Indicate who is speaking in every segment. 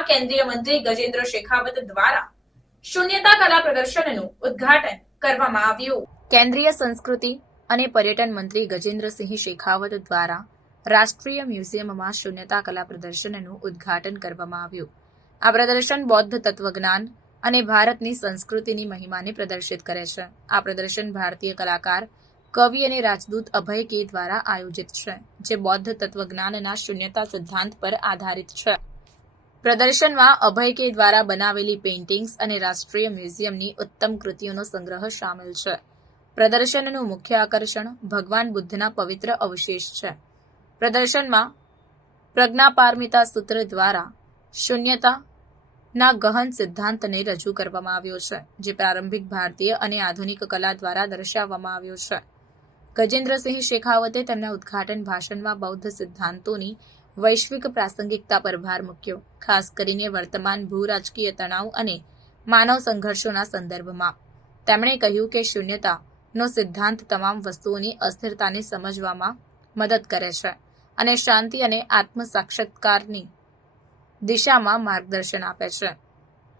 Speaker 1: કેન્દ્રીય મંત્રી ગજેન્દ્ર શેખાવત દ્વારા શૂન્યતા કલા પ્રદર્શનનું ઉદ્ઘાટન કરવામાં આવ્યું. કેન્દ્રીય સંસ્કૃતિ અને પર્યટન મંત્રી ગજેન્દ્રસિંહ શેખાવત દ્વારા રાષ્ટ્રીય મ્યુઝિયમમાં શૂન્યતા કલા પ્રદર્શનનું ઉદ્ઘાટન કરવામાં આવ્યું. આ પ્રદર્શન બૌદ્ધ તત્વજ્ઞાન અને ભારતની સંસ્કૃતિની મહિમાને પ્રદર્શિત કરે છે. આ પ્રદર્શન ભારતીય કલાકાર, કવિ અને રાજદૂત અભય કે દ્વારા આયોજિત છે, જે બૌદ્ધ તત્વજ્ઞાનના શૂન્યતા સિદ્ધાંત પર આધારિત છે. પ્રદર્શનમાં અભય કે દ્વારા બનાવેલી પેઇન્ટિંગ્સ અને રાષ્ટ્રીય મ્યુઝિયમની ઉત્તમ કૃતિઓનો સંગ્રહ સામેલ છે. પ્રદર્શનનું મુખ્ય આકર્ષણ ભગવાન બુદ્ધના પવિત્ર અવશેષ છે. પ્રદર્શનમાં પ્રજ્ઞાપારમિતા સૂત્ર દ્વારા શૂન્યતાના ગહન સિદ્ધાંતને રજૂ કરવામાં આવ્યો છે, જે પ્રારંભિક ભારતીય અને આધુનિક કલા દ્વારા દર્શાવવામાં આવ્યો છે. ગજેન્દ્રસિંહ શેખાવતે તેમના ઉદ્ઘાટન ભાષણમાં બૌદ્ધ સિદ્ધાંતોની વૈશ્વિક પ્રાસંગિકતા પર ભાર મૂક્યો, ખાસ કરીને વર્તમાન ભૂ રાજકીય તણાવ અને માનવ સંઘર્ષોના સંદર્ભમાં. તેમણે કહ્યું કે શૂન્યતાનો સિદ્ધાંત તમામ વસ્તુઓની અસ્થિરતાને સમજવામાં મદદ કરે છે અને શાંતિ અને આત્મ સાક્ષાત્કારની દિશામાં માર્ગદર્શન આપે છે.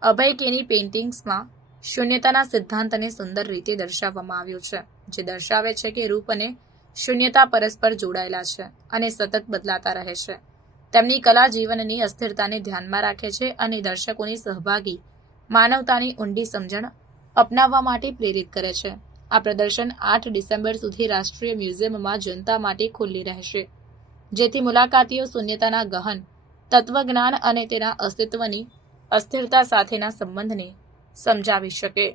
Speaker 1: અભય કેની પેઇન્ટિંગ્સમાં શૂન્યતાના સિદ્ધાંતને સુંદર રીતે દર્શાવવામાં આવ્યું છે, જે દર્શાવે છે કે રૂપ અને શૂન્યતા પરસ્પર જોડાયેલા છે અને સતત બદલાતા રહે છે. તેમની કલા જીવનની અસ્થિરતાને ધ્યાનમાં રાખે છે અને દર્શકોની સહભાગી માનવતાની ઊંડી સમજણ અપનાવવા માટે પ્રેરિત કરે છે. આ પ્રદર્શન આઠ ડિસેમ્બર સુધી રાષ્ટ્રીય મ્યુઝિયમમાં જનતા માટે ખુલ્લી રહેશે, જેથી મુલાકાતીઓ શૂન્યતાના ગહન, તત્વજ્ઞાન અને તેના અસ્તિત્વની અસ્થિરતા સાથેના સંબંધને સમજાવી શકે.